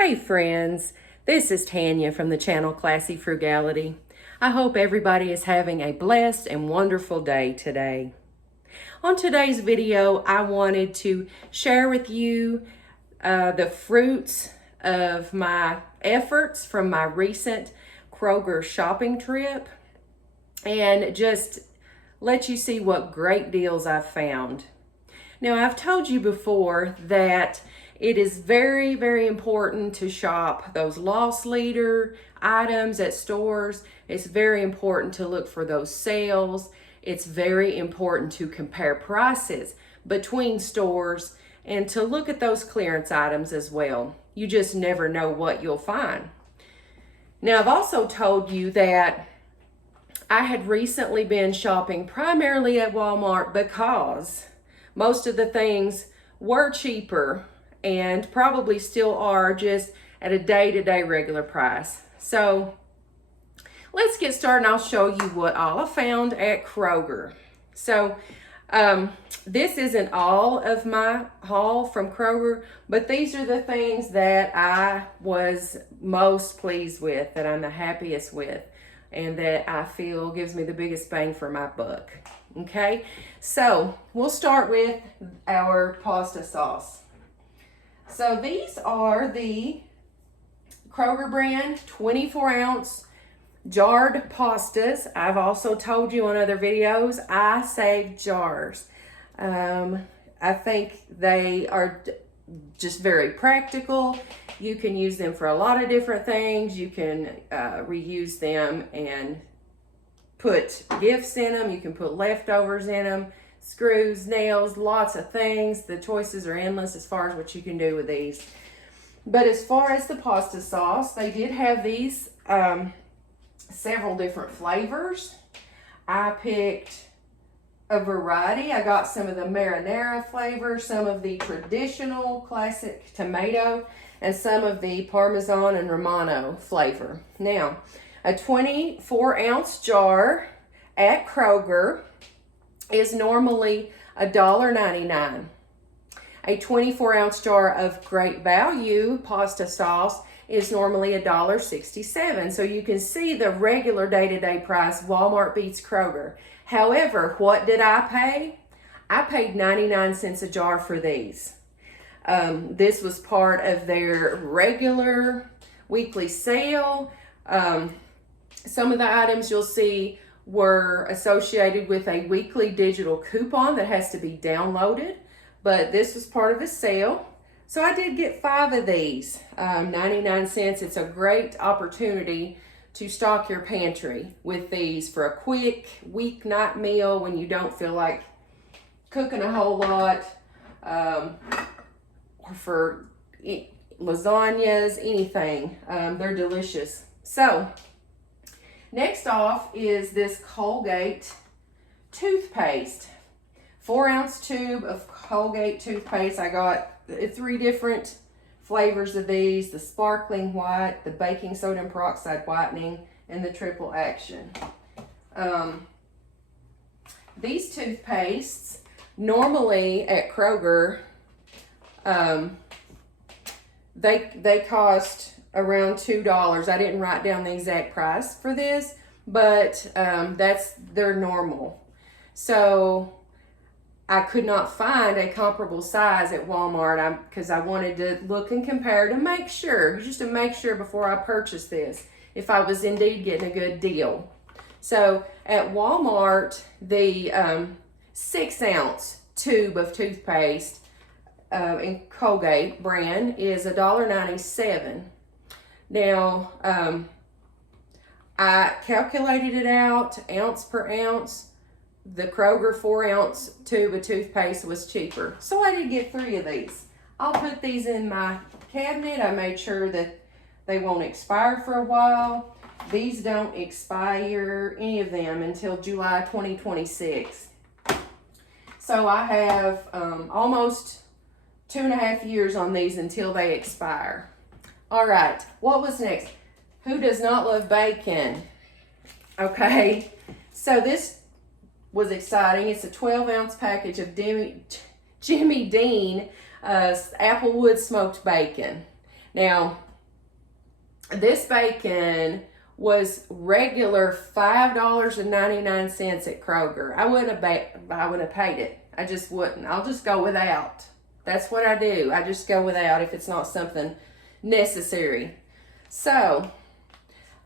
Hey friends, this is Tanya from the channel Classy Frugality. I hope everybody is having a blessed and wonderful day today. On today's video, I wanted to share with you the fruits of my efforts from my recent Kroger shopping trip and just let you see what great deals I've found. Now, I've told you before that it is very, very important to shop those loss leader items at stores. It's very important to look for those sales. It's very important to compare prices between stores and to look at those clearance items as well. You just never know what you'll find. Now, I've also told you that I had recently been shopping primarily at Walmart because most of the things were cheaper and probably still are, just at a day-to-day regular price. So let's get started and I'll show you what all I found at Kroger. So this isn't all of my haul from Kroger, but these are the things that I was most pleased with, that I'm the happiest with, and that I feel gives me the biggest bang for my buck. Okay, so we'll start with our pasta sauce. So these are the Kroger brand 24-ounce jarred pastas. I've also told you on other videos, I save jars. I think they are just very practical. You can use them for a lot of different things. You can reuse them and put gifts in them. You can put leftovers in them, screws, nails, lots of things. The choices are endless as far as what you can do with these. But as far as the pasta sauce, they did have these several different flavors. I picked a variety. I got some of the marinara flavor, some of the traditional classic tomato, and some of the Parmesan and Romano flavor. Now, a 24-ounce jar at Kroger is normally $1.99. A 24-ounce jar of great value pasta sauce is normally $1.67. So you can see the regular day-to-day price, Walmart beats Kroger. However, what did I pay? I paid 99 cents a jar for these. This was part of their regular weekly sale. Some of the items you'll see were associated with a weekly digital coupon that has to be downloaded, but this was part of a sale. So I did get 5 of these, 99 cents. It's a great opportunity to stock your pantry with these for a quick weeknight meal when you don't feel like cooking a whole lot, or for lasagnas, anything. They're delicious. So next off is this Colgate toothpaste. 4-ounce tube of Colgate toothpaste. I got 3 different flavors of these: the sparkling white, the baking soda and peroxide whitening, and the triple action. These toothpastes normally at Kroger, they cost around $2. I didn't write down the exact price for this, but that's their normal. So I could not find a comparable size at Walmart because I wanted to look and compare to make sure, just to make sure before I purchased this, if I was indeed getting a good deal. So at Walmart, the 6-ounce tube of toothpaste in Colgate brand is $1.97. Now, I calculated it out ounce per ounce. The Kroger 4-ounce tube of toothpaste was cheaper. So I did get 3 of these. I'll put these in my cabinet. I made sure that they won't expire for a while. These don't expire, any of them, until July 2026. So I have almost 2.5 years on these until they expire. All right, what was next? Who does not love bacon? Okay, so this was exciting. It's a 12-ounce package of Jimmy Dean Applewood smoked bacon. Now, This bacon was regular $5.99 at Kroger. I wouldn't have paid it. I just wouldn't. I'll just go without. That's what I do. I just go without if it's not something necessary. So,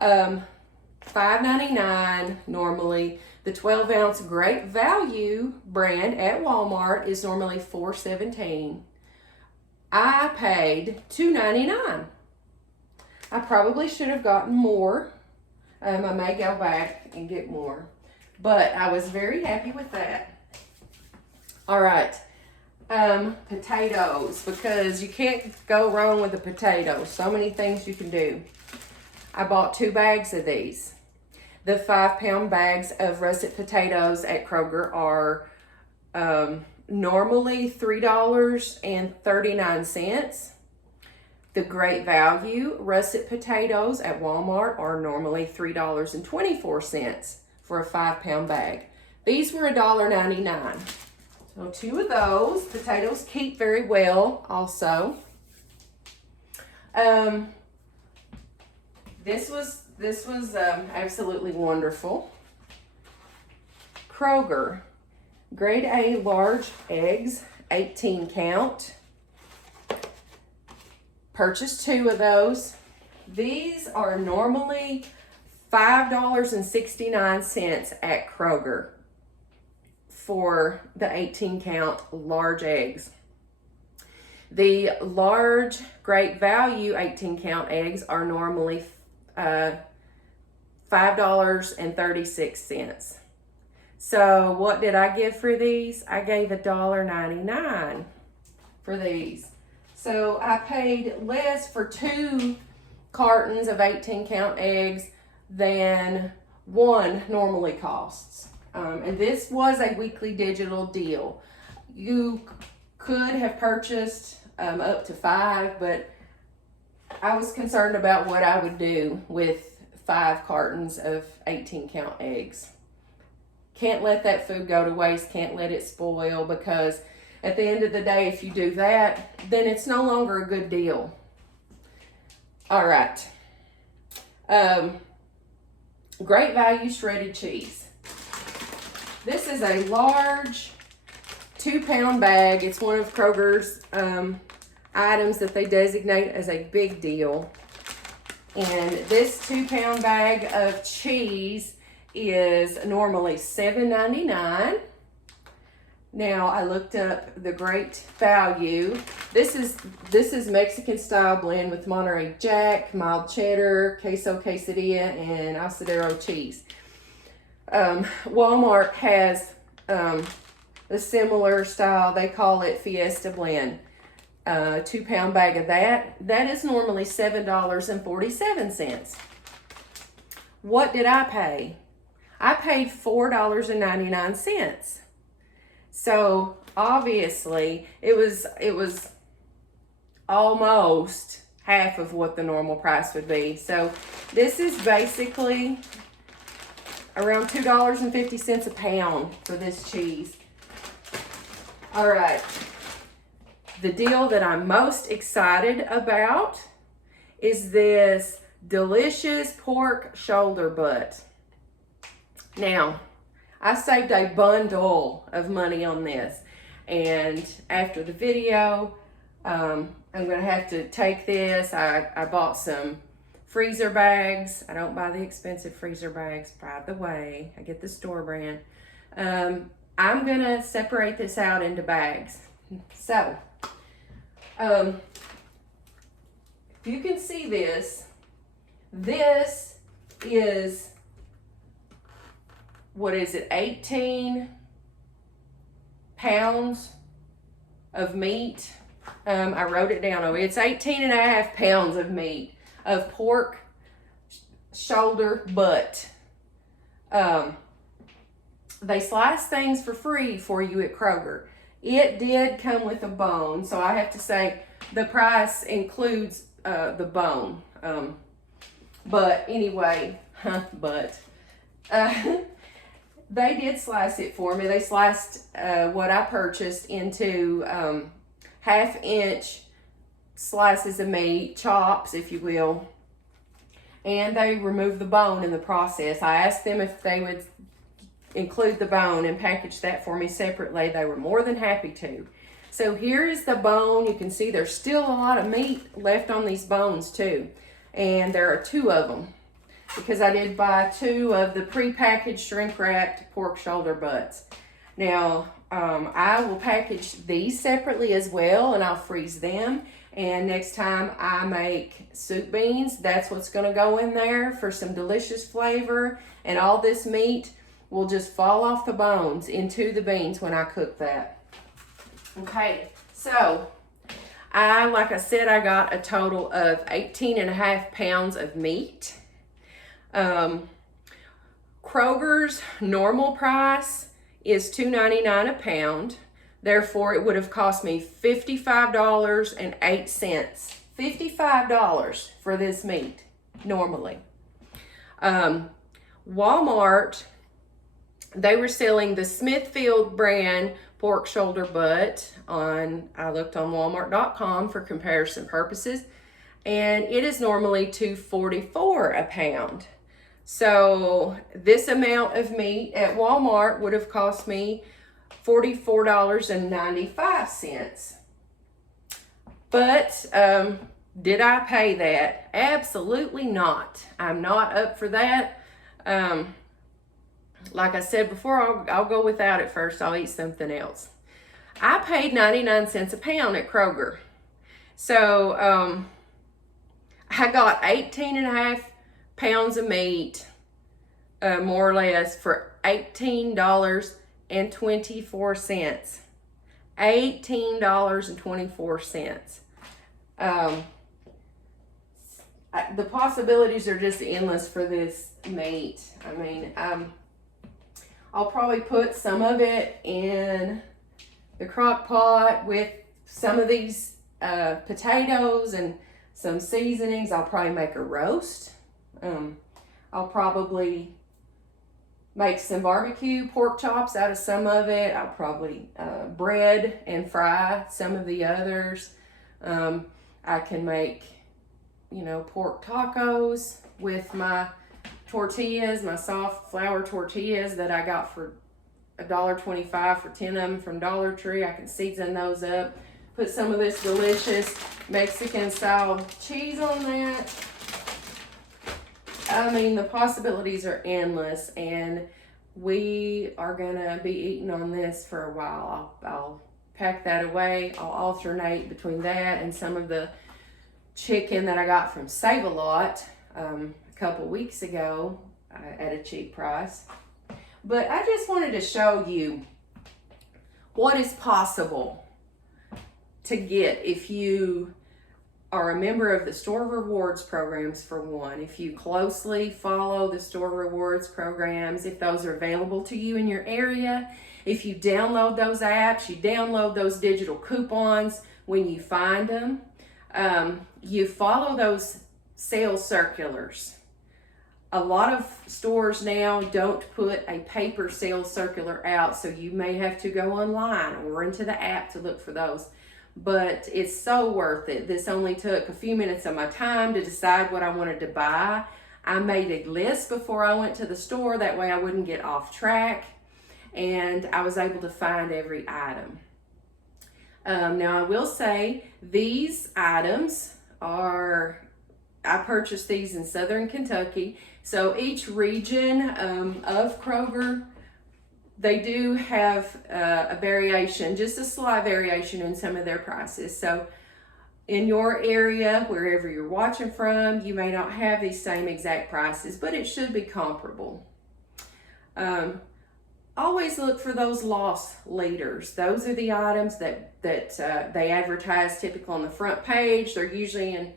$5.99 normally. The 12-ounce Great Value brand at Walmart is normally $4.17. I paid $2.99. I probably should have gotten more. I may go back and get more, but I was very happy with that. All right, potatoes, because you can't go wrong with the potatoes. So many things you can do. I bought 2 bags of these. The 5-pound bags of russet potatoes at Kroger are normally $3.39. The Great Value russet potatoes at Walmart are normally $3.24 for a 5-pound bag. These were $1.99. So 2 of those. Potatoes keep very well also. This was absolutely wonderful. Kroger, grade A large eggs, 18 count. Purchased 2 of those. These are normally $5.69 at Kroger for the 18 count large eggs. The large Great Value 18 count eggs are normally $5.36. So what did I give for these? I gave $1.99 for these. So I paid less for 2 cartons of 18 count eggs than 1 normally costs. And this was a weekly digital deal. You could have purchased up to 5, but I was concerned about what I would do with 5 cartons of 18 count eggs. Can't let that food go to waste, can't let it spoil, because at the end of the day, if you do that, then it's no longer a good deal. All right. Great Value shredded cheese. This is a large 2-pound bag. It's one of Kroger's items that they designate as a big deal. And this 2-pound bag of cheese is normally $7.99. Now I looked up the Great Value. This is Mexican style blend with Monterey Jack, mild cheddar, queso quesadilla, and asadero cheese. Walmart has a similar style. They call it Fiesta Blend. 2-pound bag of that. That is normally $7.47. What did I pay? I paid $4.99. So obviously it was almost half of what the normal price would be. So this is basically around $2.50 a pound for this cheese. All right. The deal that I'm most excited about is this delicious pork shoulder butt. Now, I saved a bundle of money on this, and after the video, I'm going to have to take this. I bought some freezer bags. I don't buy the expensive freezer bags, by the way. I get the store brand. I'm going to separate this out into bags. So, if you can see this, this is, what is it, 18 pounds of meat. I wrote it down. It's 18 and a half pounds of meat, of pork shoulder butt. They slice things for free for you at Kroger. It did come with a bone, so I have to say the price includes the bone. But anyway, they did slice it for me. They sliced what I purchased into 1/2-inch slices of meat, chops, if you will. and they remove the bone in the process. I asked them if they would include the bone and package that for me separately. They were more than happy to. So here is the bone. You can see there's still a lot of meat left on these bones too. And there are 2 of them because I did buy 2 of the prepackaged shrink wrapped pork shoulder butts. Now, I will package these separately as well, and I'll freeze them. And next time I make soup beans, that's what's going to go in there for some delicious flavor. And all this meat will just fall off the bones into the beans when I cook that. Okay, so like I said, I got a total of 18.5 pounds of meat. Kroger's normal price is $2.99 a pound. Therefore, it would have cost me $55.08. $55 for this meat, normally. Walmart, they were selling the Smithfield brand pork shoulder butt I looked on walmart.com for comparison purposes, and it is normally $2.44 a pound. So this amount of meat at Walmart would have cost me $44.95. But did I pay that? Absolutely not. I'm not up for that. Like I said before, I'll go without it first. I'll eat something else. I paid 99 cents a pound at Kroger. So I got 18.5 pounds of meat, more or less, for $18.24. $18.24. The possibilities are just endless for this meat. I mean, I'll probably put some of it in the crock pot with some of these potatoes and some seasonings. I'll probably make a roast. I'll probably make some barbecue pork chops out of some of it. I'll probably bread and fry some of the others. I can make, pork tacos with my tortillas, my soft flour tortillas that I got for $1.25 for 10 of them from Dollar Tree. I can season those up, put some of this delicious Mexican style cheese on that. I mean, the possibilities are endless, and we are gonna be eating on this for a while. I'll pack that away. I'll alternate between that and some of the chicken that I got from Save-A-Lot a couple weeks ago at a cheap price. But I just wanted to show you what is possible to get if you are a member of the store rewards programs, for one. If you closely follow the store rewards programs, if those are available to you in your area, if you download those apps, you download those digital coupons when you find them, you follow those sales circulars. A lot of stores now don't put a paper sales circular out, so you may have to go online or into the app to look for those. But it's so worth it. This only took a few minutes of my time to decide what I wanted to buy. I made a list before I went to the store, that way I wouldn't get off track, and I was able to find every item. Now I will say these items I purchased these in Southern Kentucky. So each region of Kroger, they do have a variation, just a slight variation in some of their prices. So in your area, wherever you're watching from, you may not have these same exact prices, but it should be comparable. Always look for those loss leaders. Those are the items that they advertise typically on the front page. They're usually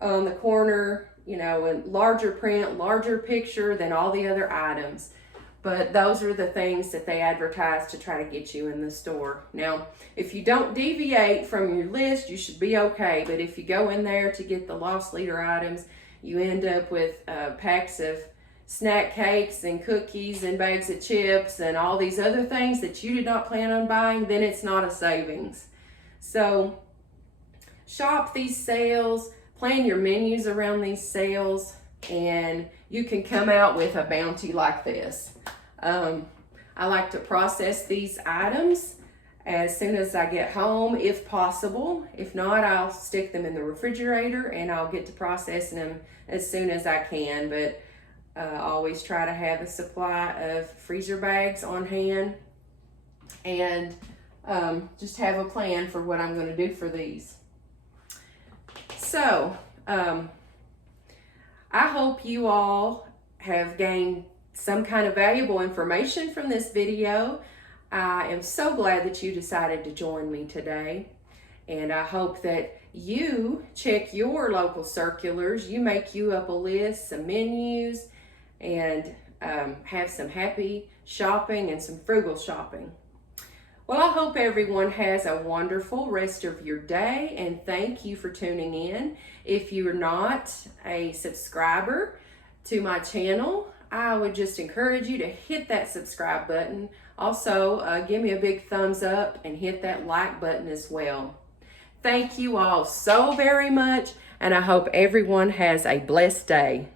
on the corner, in larger print, larger picture than all the other items. But those are the things that they advertise to try to get you in the store. Now, if you don't deviate from your list, you should be okay. But if you go in there to get the loss leader items, you end up with packs of snack cakes and cookies and bags of chips and all these other things that you did not plan on buying, then it's not a savings. So shop these sales, plan your menus around these sales. and you can come out with a bounty like this. I like to process these items as soon as I get home, if possible. If not, I'll stick them in the refrigerator and I'll get to processing them as soon as I can. But I always try to have a supply of freezer bags on hand, and just have a plan for what I'm going to do for these. So, I hope you all have gained some kind of valuable information from this video. I am so glad that you decided to join me today, and I hope that you check your local circulars, you make you up a list, some menus, and have some happy shopping and some frugal shopping. Well, I hope everyone has a wonderful rest of your day, and thank you for tuning in. If you're not a subscriber to my channel, I would just encourage you to hit that subscribe button. Also, give me a big thumbs up and hit that like button as well. Thank you all so very much, and I hope everyone has a blessed day.